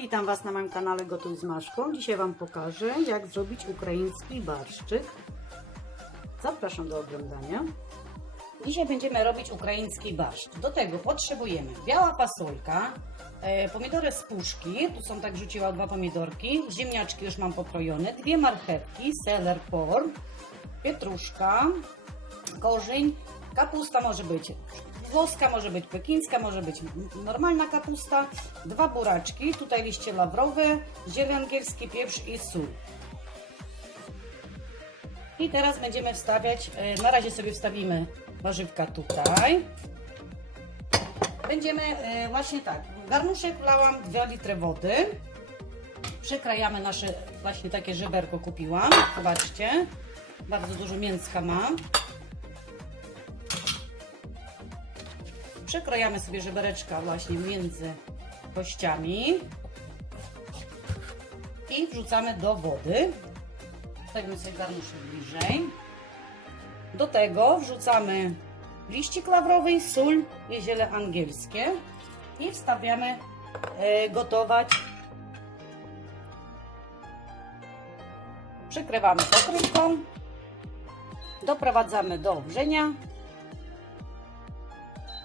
Witam Was na moim kanale Gotuj z Maszką. Dzisiaj Wam pokażę, jak zrobić ukraiński barszczyk. Zapraszam do oglądania. Dzisiaj będziemy robić ukraiński barszcz. Do tego potrzebujemy biała fasolka, e, pomidory z puszki, tu są tak rzuciła dwa pomidorki, ziemniaczki już mam pokrojone, dwie marchewki, seler, por, pietruszka, korzeń, kapusta może być włoska, może być pekińska, może być normalna kapusta, dwa buraczki, tutaj liście lawrowe, ziele angielskie, pieprz i sól. I teraz będziemy wstawiać, e, na razie sobie wstawimy warzywka tutaj. Będziemy e, właśnie tak, garnuszek wlałam 2 litry wody. Przekrajamy nasze, właśnie takie żeberko kupiłam, zobaczcie, bardzo dużo mięska ma. Przekrojamy sobie żebereczka właśnie między kościami i wrzucamy do wody. Stawimy sobie garnuszek bliżej. Do tego wrzucamy liścik lawrowy, sól i ziele angielskie i wstawiamy e, gotować. Przykrywamy pokrywką. Doprowadzamy do wrzenia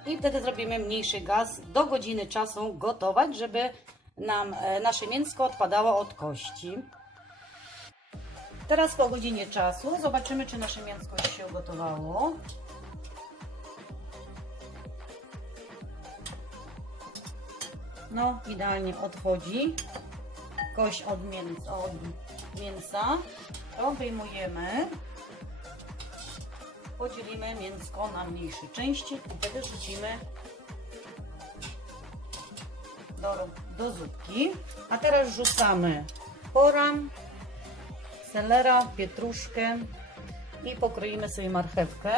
i wtedy zrobimy mniejszy gaz do godziny czasu gotować, żeby nam e, nasze mięsko odpadało od kości. Teraz po godzinie czasu zobaczymy, czy nasze mięsko się ugotowało. No, idealnie odchodzi kość od mięsa. Od mięsa. To wyjmujemy podzielimy mięsko na mniejsze części i wtedy rzucimy do, do zupki. A teraz rzucamy poran, selera, pietruszkę i pokroimy sobie marchewkę.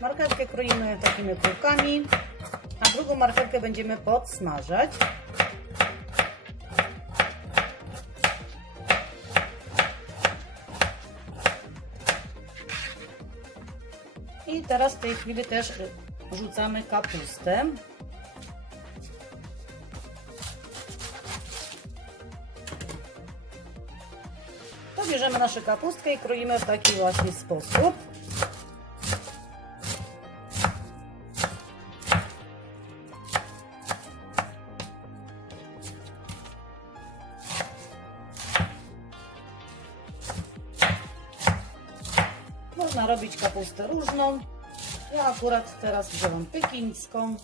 Marchewkę kroimy takimi kulkami, a drugą marchewkę będziemy podsmażać. Teraz w tej chwili też rzucamy kapustę. To bierzemy naszą kapustkę i kroimy w taki właśnie sposób. Można robić kapustę różną. Ja akurat teraz wziąłem pekińską.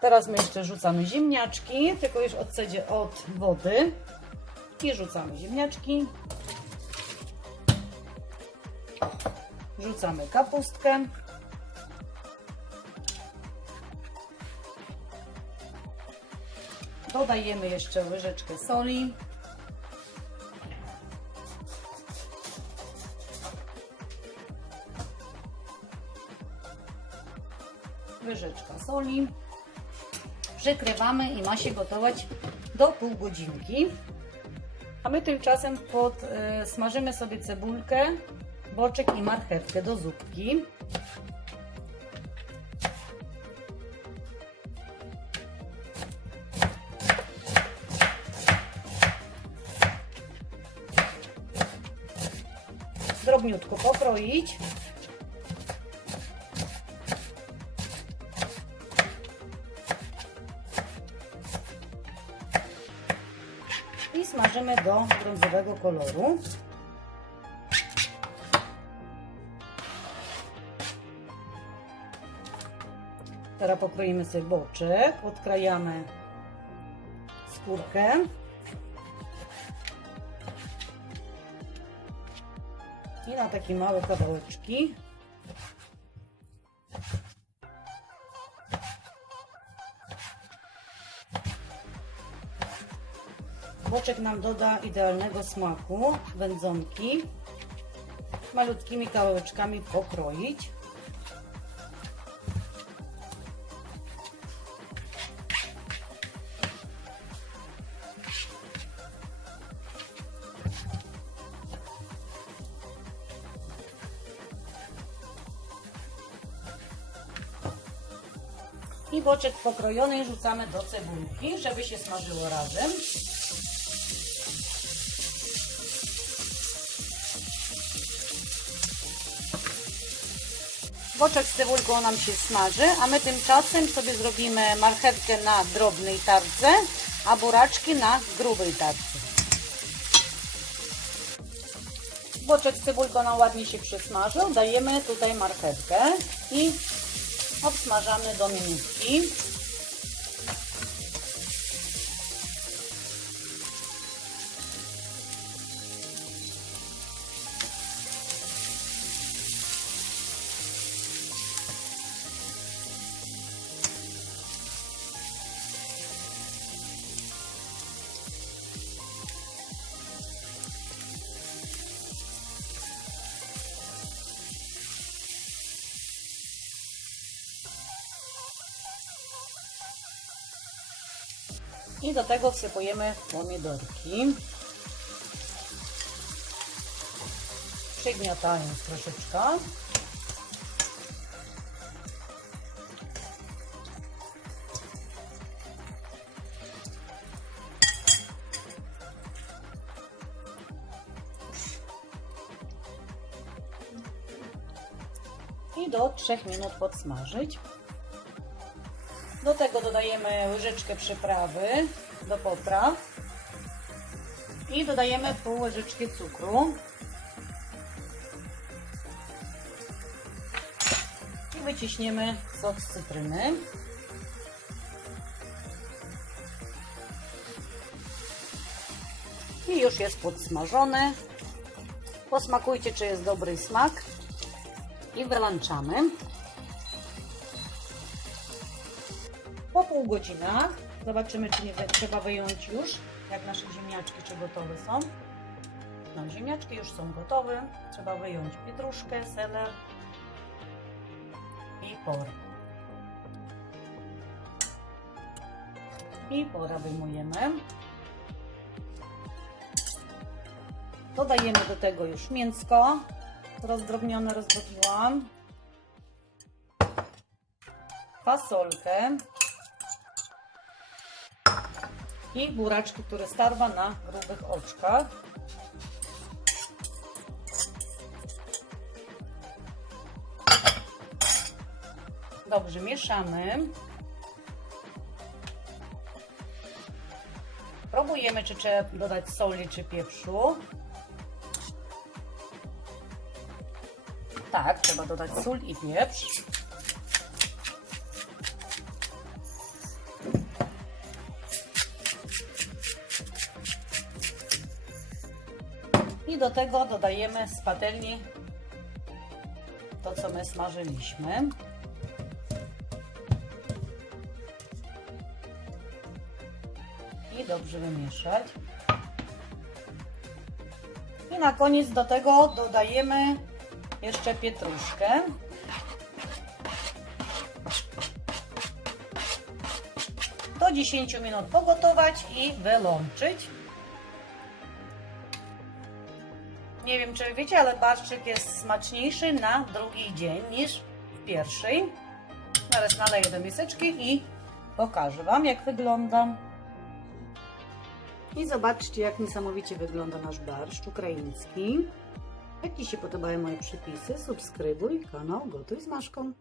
Teraz my jeszcze rzucamy ziemniaczki, tylko już odcedzie od wody. I rzucamy ziemniaczki. Rzucamy kapustkę. Dodajemy jeszcze łyżeczkę soli. Łyżeczka soli. Przykrywamy i ma się gotować do pół godzinki. A my tymczasem pod, y, sobie cebulkę, boczek i marchewkę do zupki. Drobniutko pokroić. Smażymy do brązowego koloru. Teraz pokroimy sobie boczek, odkrajamy skórkę. I na takie małe kawałeczki. Boczek nam doda idealnego smaku wędzonki. Malutkimi kawałeczkami pokroić. I boczek pokrojony rzucamy do cebulki, żeby się smażyło razem. Boczek z cebulką nam się smaży, a my tymczasem sobie zrobimy marchewkę na drobnej tarce, a buraczki na grubej tarce. Boczek z cebulką nam ładnie się przysmażył. Dajemy tutaj marchewkę i obsmażamy do minutki. I do tego wsypujemy pomidorki. Przygniatając troszeczkę. I do 3 minut podsmażyć. Do tego dodajemy łyżeczkę przyprawy do potraw i dodajemy pół łyżeczki cukru i wyciśniemy sok z cytryny. I już jest podsmażone. Posmakujcie, czy jest dobry smak i wyłączamy. Pół godzinach zobaczymy, czy nie trzeba wyjąć już, jak nasze ziemniaczki, czy gotowe są. No, ziemniaczki już są gotowe. Trzeba wyjąć pietruszkę, seler i por. I pora wyjmujemy. Dodajemy do tego już mięsko rozdrobnione, rozdrobiłam. Fasolkę i buraczki, które starwa na grubych oczkach. Dobrze mieszamy. Próbujemy, czy trzeba dodać soli czy pieprzu. Tak, trzeba dodać sól i pieprz. Do tego dodajemy z patelni to, co my smażyliśmy. I dobrze wymieszać. I na koniec do tego dodajemy jeszcze pietruszkę. Do 10 minut pogotować i wyłączyć. Nie wiem, czy wiecie, ale barszczyk jest smaczniejszy na drugi dzień niż w pierwszej. Teraz naleję do miseczki i pokażę Wam, jak wygląda. I zobaczcie, jak niesamowicie wygląda nasz barszcz ukraiński. Jak Ci się podobają moje przepisy, subskrybuj kanał Gotuj z Maszką.